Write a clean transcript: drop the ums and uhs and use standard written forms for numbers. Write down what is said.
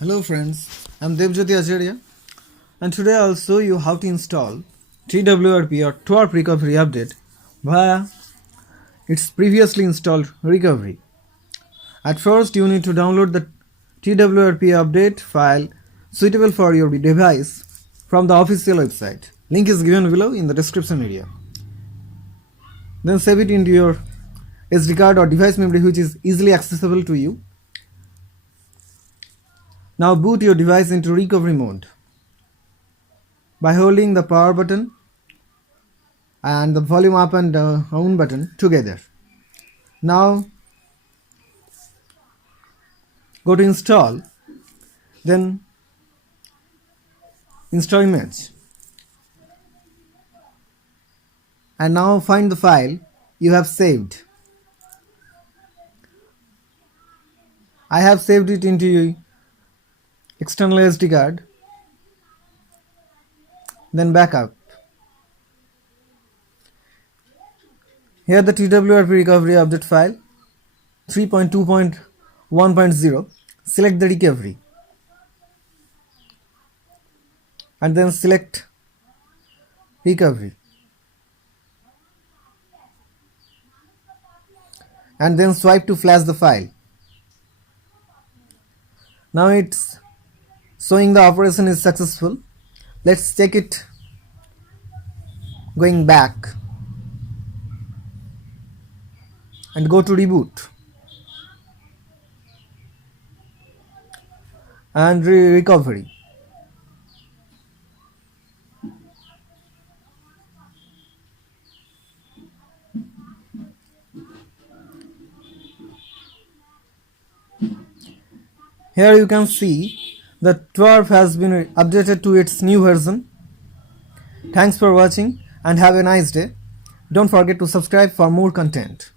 Hello friends, I'm Devjyoti Acharya and today I'll show you how to install TWRP or TWRP recovery update via its previously installed recovery. At first you need to download the TWRP update file suitable for your device from the official website. Link is given below in the description area. Then save it into your SD card or device memory which is easily accessible to you. Now boot your device into recovery mode by holding the power button and the volume up and down button together. Now go to install, then install image, and now find the file you have saved. I have saved it into external SD card, then backup. Here the TWRP recovery update file 3.2.1.0. Select the recovery and then select recovery and then swipe to flash the file. Now it's showing the operation is successful. Let's check it going back and go to reboot and recovery. Here you can see that TWRP has been updated to its new version. Thanks for watching and have a nice day. Don't forget to subscribe for more content.